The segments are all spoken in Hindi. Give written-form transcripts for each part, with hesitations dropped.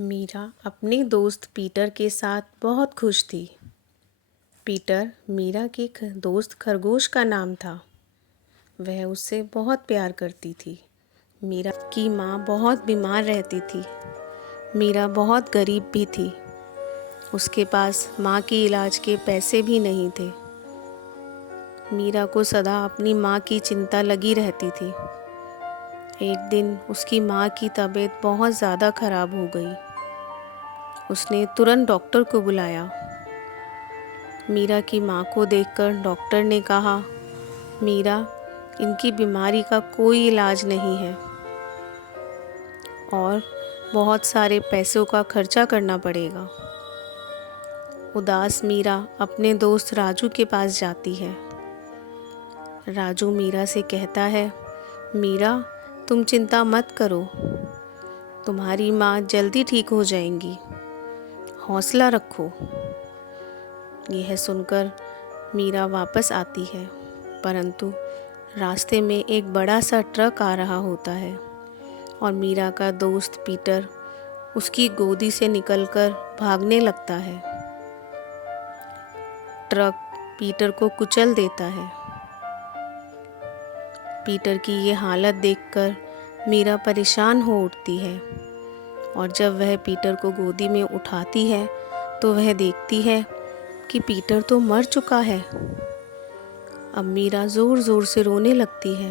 मीरा अपने दोस्त पीटर के साथ बहुत खुश थी। पीटर मीरा के दोस्त खरगोश का नाम था। वह उससे बहुत प्यार करती थी। मीरा की माँ बहुत बीमार रहती थी। मीरा बहुत गरीब भी थी। उसके पास माँ के इलाज के पैसे भी नहीं थे। मीरा को सदा अपनी माँ की चिंता लगी रहती थी। एक दिन उसकी माँ की तबीयत बहुत ज़्यादा खराब हो गई। उसने तुरंत डॉक्टर को बुलाया। मीरा की माँ को देखकर डॉक्टर ने कहा, मीरा, इनकी बीमारी का कोई इलाज नहीं है और बहुत सारे पैसों का खर्चा करना पड़ेगा। उदास मीरा अपने दोस्त राजू के पास जाती है। राजू मीरा से कहता है, मीरा, तुम चिंता मत करो, तुम्हारी माँ जल्दी ठीक हो जाएंगी, हौसला रखो। यह सुनकर मीरा वापस आती है, परंतु रास्ते में एक बड़ा सा ट्रक आ रहा होता है और मीरा का दोस्त पीटर उसकी गोदी से निकलकर भागने लगता है। ट्रक पीटर को कुचल देता है। पीटर की ये हालत देखकर मीरा परेशान हो उठती है और जब वह पीटर को गोदी में उठाती है तो वह देखती है कि पीटर तो मर चुका है। अब मीरा ज़ोर ज़ोर से रोने लगती है।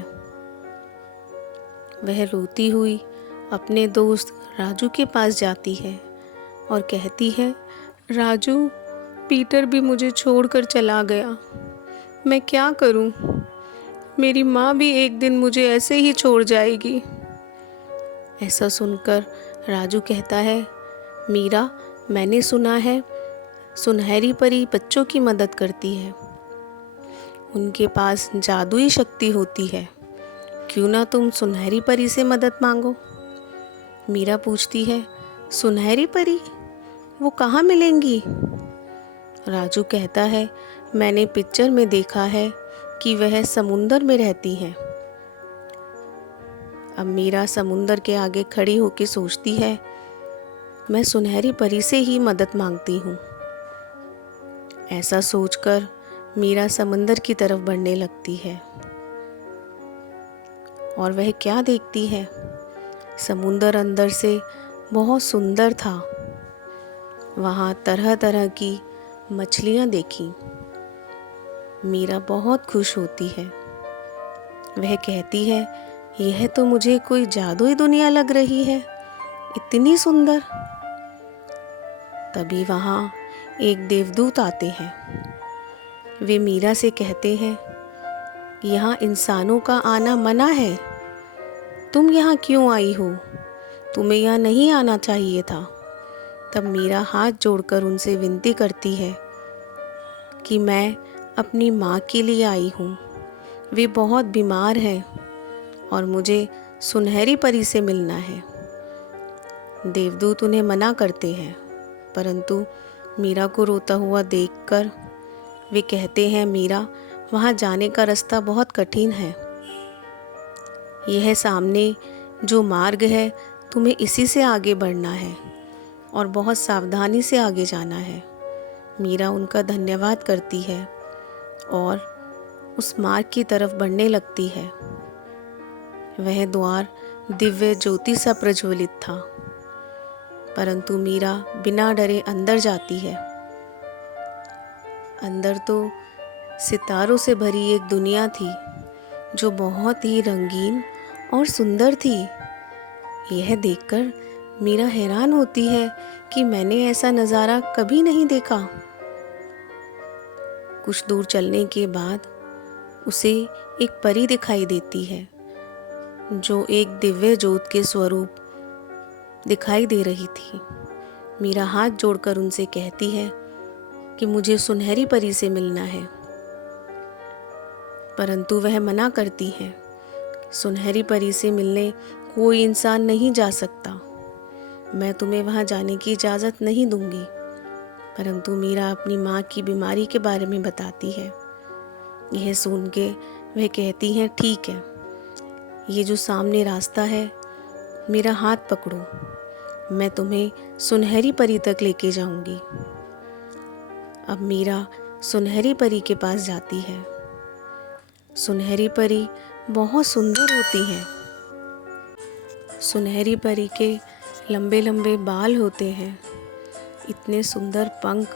वह रोती हुई अपने दोस्त राजू के पास जाती है और कहती है, राजू, पीटर भी मुझे छोड़कर चला गया। मैं क्या करूं? मेरी माँ भी एक दिन मुझे ऐसे ही छोड़ जाएगी। ऐसा सुनकर राजू कहता है, मीरा, मैंने सुना है सुनहरी परी बच्चों की मदद करती है। उनके पास जादुई शक्ति होती है। क्यों ना तुम सुनहरी परी से मदद मांगो? मीरा पूछती है, सुनहरी परी? वो कहाँ मिलेंगी? राजू कहता है, मैंने पिक्चर में देखा है कि वह समुंदर में रहती हैं। अब मीरा समुंदर के आगे खड़ी होकर सोचती है, मैं सुनहरी परी से ही मदद मांगती हूँ। ऐसा सोचकर मीरा समंदर की तरफ बढ़ने लगती है और वह क्या देखती है? समुंदर अंदर से बहुत सुंदर था। वहाँ तरह तरह की मछलियाँ देखी। मीरा बहुत खुश होती है। वह कहती है, यह तो मुझे कोई जादुई दुनिया लग रही है, इतनी सुंदर। तभी वहाँ एक देवदूत आते हैं। वे मीरा से कहते हैं, यहाँ इंसानों का आना मना है। तुम यहाँ क्यों आई हो? तुम्हें यहाँ नहीं आना चाहिए था। तब मीरा हाथ जोड़कर उनसे विनती करती है कि मैं अपनी माँ के लिए आई हूँ। वे बहुत बीमार हैं और मुझे सुनहरी परी से मिलना है। देवदूत उन्हें मना करते हैं, परंतु मीरा को रोता हुआ देखकर वे कहते हैं, मीरा, वहाँ जाने का रास्ता बहुत कठिन है। यह सामने जो मार्ग है, तुम्हें इसी से आगे बढ़ना है और बहुत सावधानी से आगे जाना है। मीरा उनका धन्यवाद करती है और उस मार्ग की तरफ बढ़ने लगती है। वह द्वार दिव्य ज्योति सा प्रज्वलित था, परंतु मीरा बिना डरे अंदर जाती है। अंदर तो सितारों से भरी एक दुनिया थी जो बहुत ही रंगीन और सुंदर थी। यह देखकर मीरा हैरान होती है कि मैंने ऐसा नज़ारा कभी नहीं देखा। कुछ दूर चलने के बाद उसे एक परी दिखाई देती है जो एक दिव्य ज्योत के स्वरूप दिखाई दे रही थी। मीरा हाथ जोड़कर उनसे कहती है कि मुझे सुनहरी परी से मिलना है, परंतु वह मना करती है। सुनहरी परी से मिलने कोई इंसान नहीं जा सकता। मैं तुम्हें वहाँ जाने की इजाज़त नहीं दूंगी। परंतु मीरा अपनी माँ की बीमारी के बारे में बताती है। यह सुन के वह कहती हैं, ठीक है, ये जो सामने रास्ता है, मेरा हाथ पकड़ो, मैं तुम्हें सुनहरी परी तक लेके जाऊंगी। अब मीरा सुनहरी परी के पास जाती है। सुनहरी परी बहुत सुंदर होती है। सुनहरी परी के लंबे लंबे बाल होते हैं, इतने सुंदर पंख।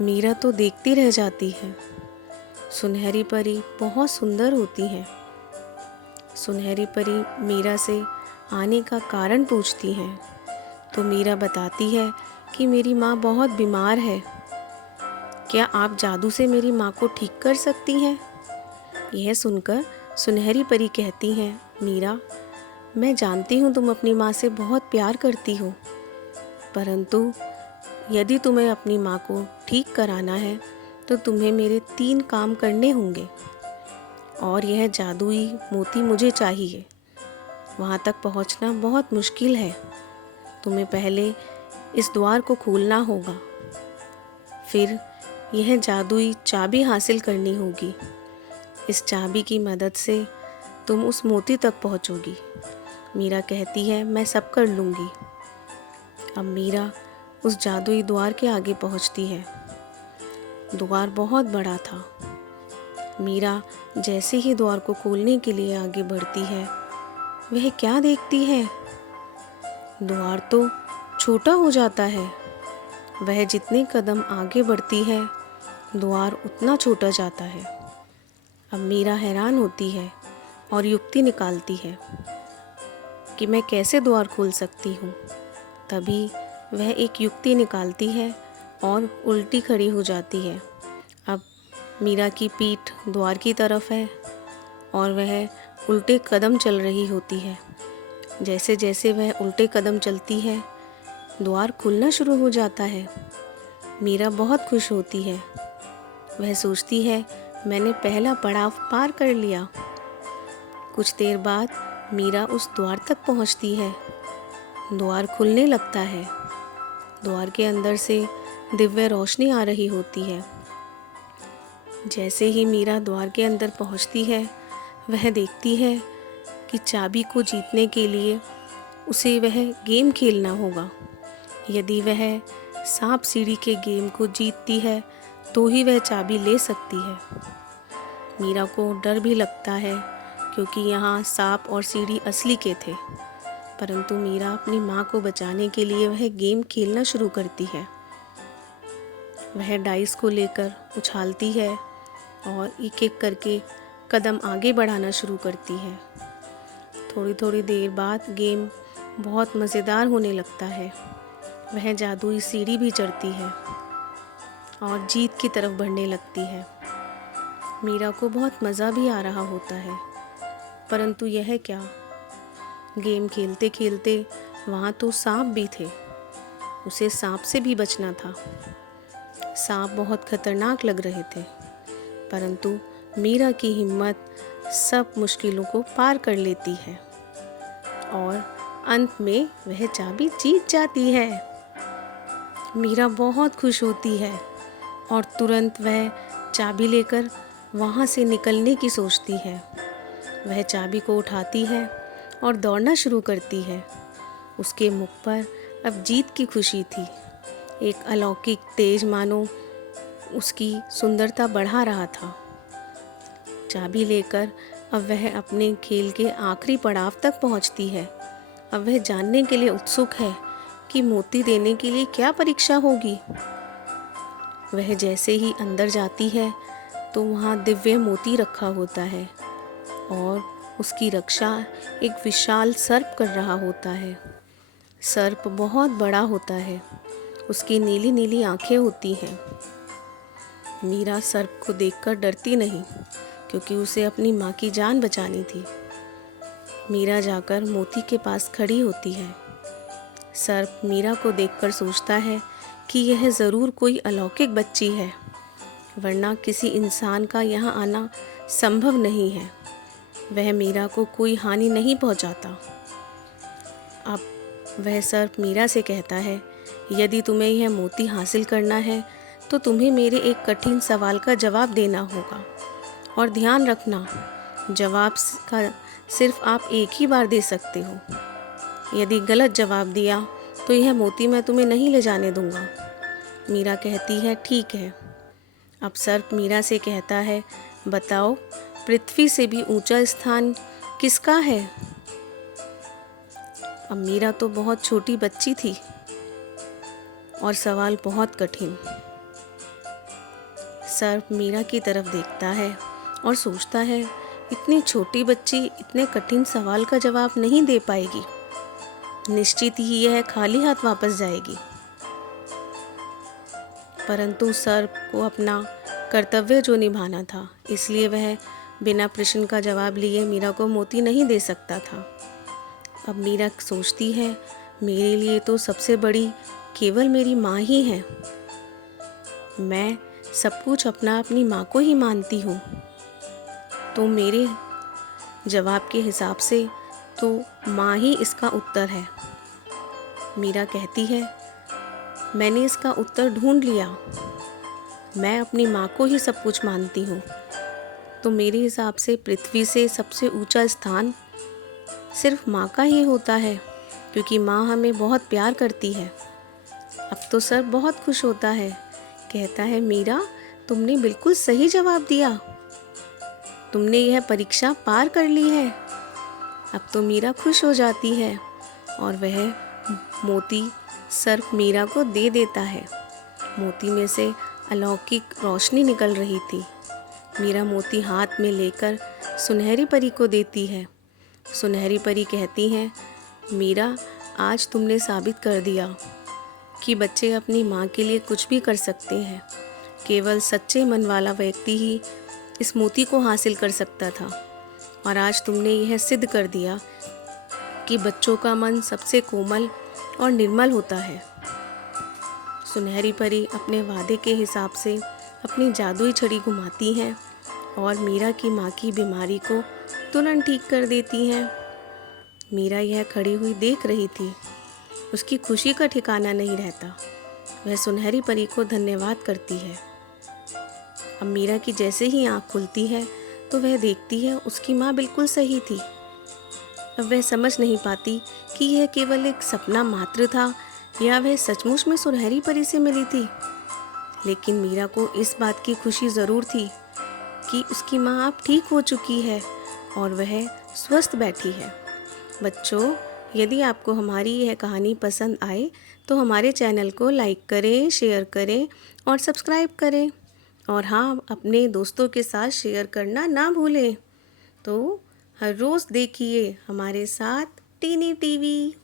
मीरा तो देखती रह जाती है। सुनहरी परी बहुत सुंदर होती है। सुनहरी परी मीरा से आने का कारण पूछती है, तो मीरा बताती है कि मेरी माँ बहुत बीमार है। क्या आप जादू से मेरी माँ को ठीक कर सकती हैं? यह सुनकर सुनहरी परी कहती हैं, मीरा, मैं जानती हूँ तुम अपनी माँ से बहुत प्यार करती हो, परंतु यदि तुम्हें अपनी माँ को ठीक कराना है तो तुम्हें मेरे 3 काम करने होंगे, और यह जादुई मोती मुझे चाहिए। वहाँ तक पहुँचना बहुत मुश्किल है। तुम्हें पहले इस द्वार को खोलना होगा, फिर यह जादुई चाबी हासिल करनी होगी। इस चाबी की मदद से तुम उस मोती तक पहुँचोगी। मीरा कहती है, मैं सब कर लूँगी। अब मीरा उस जादुई द्वार के आगे पहुँचती है। द्वार बहुत बड़ा था। मीरा जैसे ही द्वार को खोलने के लिए आगे बढ़ती है, वह क्या देखती है? द्वार तो छोटा हो जाता है। वह जितने कदम आगे बढ़ती है, द्वार उतना छोटा जाता है। अब मीरा हैरान होती है और युक्ति निकालती है कि मैं कैसे द्वार खोल सकती हूँ। तभी वह एक युक्ति निकालती है और उल्टी खड़ी हो जाती है। अब मीरा की पीठ द्वार की तरफ है और वह उल्टे कदम चल रही होती है। जैसे जैसे वह उल्टे कदम चलती है, द्वार खुलना शुरू हो जाता है। मीरा बहुत खुश होती है। वह सोचती है, मैंने पहला पड़ाव पार कर लिया। कुछ देर बाद मीरा उस द्वार तक पहुंचती है। द्वार खुलने लगता है। द्वार के अंदर से दिव्य रोशनी आ रही होती है। जैसे ही मीरा द्वार के अंदर पहुंचती है, वह देखती है कि चाबी को जीतने के लिए उसे वह गेम खेलना होगा। यदि वह सांप सीढ़ी के गेम को जीतती है तो ही वह चाबी ले सकती है। मीरा को डर भी लगता है, क्योंकि यहाँ सांप और सीढ़ी असली के थे, परंतु मीरा अपनी माँ को बचाने के लिए वह गेम खेलना शुरू करती है। वह डाइस को लेकर उछालती है और एक एक करके कदम आगे बढ़ाना शुरू करती है। थोड़ी थोड़ी देर बाद गेम बहुत मज़ेदार होने लगता है। वह जादुई सीढ़ी भी चढ़ती है और जीत की तरफ बढ़ने लगती है। मीरा को बहुत मज़ा भी आ रहा होता है, परंतु यह क्या, गेम खेलते खेलते वहाँ तो सांप भी थे। उसे सांप से भी बचना था। सांप बहुत खतरनाक लग रहे थे, परंतु मीरा की हिम्मत सब मुश्किलों को पार कर लेती है और अंत में वह चाबी जीत जाती है। मीरा बहुत खुश होती है और तुरंत वह चाबी लेकर वहाँ से निकलने की सोचती है। वह चाबी को उठाती है और दौड़ना शुरू करती है। उसके मुख पर अब जीत की खुशी थी। एक अलौकिक तेज मानो उसकी सुंदरता बढ़ा रहा था। चाबी लेकर अब वह अपने खेल के आखिरी पड़ाव तक पहुंचती है। अब वह जानने के लिए उत्सुक है कि मोती देने के लिए क्या परीक्षा होगी। वह जैसे ही अंदर जाती है तो वहाँ दिव्य मोती रखा होता है और उसकी रक्षा एक विशाल सर्प कर रहा होता है। सर्प बहुत बड़ा होता है। उसकी नीली नीली आंखें होती हैं। मीरा सर्प को देखकर डरती नहीं, क्योंकि उसे अपनी माँ की जान बचानी थी। मीरा जाकर मोती के पास खड़ी होती है। सर्प मीरा को देखकर सोचता है कि यह ज़रूर कोई अलौकिक बच्ची है, वरना किसी इंसान का यहाँ आना संभव नहीं है। वह मीरा को कोई हानि नहीं पहुँचाता। अब वह सर्प मीरा से कहता है, यदि तुम्हें यह मोती हासिल करना है तो तुम्हें मेरे एक कठिन सवाल का जवाब देना होगा, और ध्यान रखना, जवाब का सिर्फ आप एक ही बार दे सकते हो। यदि गलत जवाब दिया तो यह मोती मैं तुम्हें नहीं ले जाने दूंगा। मीरा कहती है ठीक है। अब सर्प मीरा से कहता है, बताओ पृथ्वी से भी ऊंचा स्थान किसका है? अब मीरा तो बहुत छोटी बच्ची थी और सवाल बहुत कठिन। सर्प मीरा की तरफ देखता है और सोचता है, इतनी छोटी बच्ची इतने कठिन सवाल का जवाब नहीं दे पाएगी, निश्चित ही यह खाली हाथ वापस जाएगी। परंतु सर्प को अपना कर्तव्य जो निभाना था, इसलिए वह बिना प्रश्न का जवाब लिए मीरा को मोती नहीं दे सकता था। अब मीरा सोचती है, मेरे लिए तो सबसे बड़ी केवल मेरी माँ ही है। मैं सब कुछ अपनी माँ को ही मानती हूँ, तो मेरे जवाब के हिसाब से तो माँ ही इसका उत्तर है। मीरा कहती है, मैंने इसका उत्तर ढूंढ लिया, मैं अपनी माँ को ही सब कुछ मानती हूँ, तो मेरे हिसाब से पृथ्वी से सबसे ऊंचा स्थान सिर्फ माँ का ही होता है, क्योंकि माँ हमें बहुत प्यार करती है। अब तो सर बहुत खुश होता है, कहता है, मीरा तुमने बिल्कुल सही जवाब दिया, तुमने यह परीक्षा पार कर ली है। अब तो मीरा खुश हो जाती है और वह मोती सर्प मीरा को दे देता है। मोती में से अलौकिक रोशनी निकल रही थी। मीरा मोती हाथ में लेकर सुनहरी परी को देती है। सुनहरी परी कहती हैं, मीरा आज तुमने साबित कर दिया कि बच्चे अपनी माँ के लिए कुछ भी कर सकते हैं। केवल सच्चे मन वाला व्यक्ति ही इस मोती को हासिल कर सकता था, और आज तुमने यह सिद्ध कर दिया कि बच्चों का मन सबसे कोमल और निर्मल होता है। सुनहरी परी अपने वादे के हिसाब से अपनी जादुई छड़ी घुमाती हैं और मीरा की माँ की बीमारी को तुरंत ठीक कर देती हैं। मीरा यह खड़ी हुई देख रही थी, उसकी खुशी का ठिकाना नहीं रहता। वह सुनहरी परी को धन्यवाद करती है। अब मीरा की जैसे ही आँख खुलती है तो वह देखती है उसकी माँ बिल्कुल सही थी। अब वह समझ नहीं पाती कि यह केवल एक सपना मात्र था या वह सचमुच में सुनहरी परी से मिली थी। लेकिन मीरा को इस बात की खुशी ज़रूर थी कि उसकी माँ अब ठीक हो चुकी है और वह स्वस्थ बैठी है। बच्चों, यदि आपको हमारी यह कहानी पसंद आए तो हमारे चैनल को लाइक करें, शेयर करें और सब्सक्राइब करें। और हाँ, अपने दोस्तों के साथ शेयर करना ना भूलें। तो हर रोज़ देखिए हमारे साथ टीनी टीवी।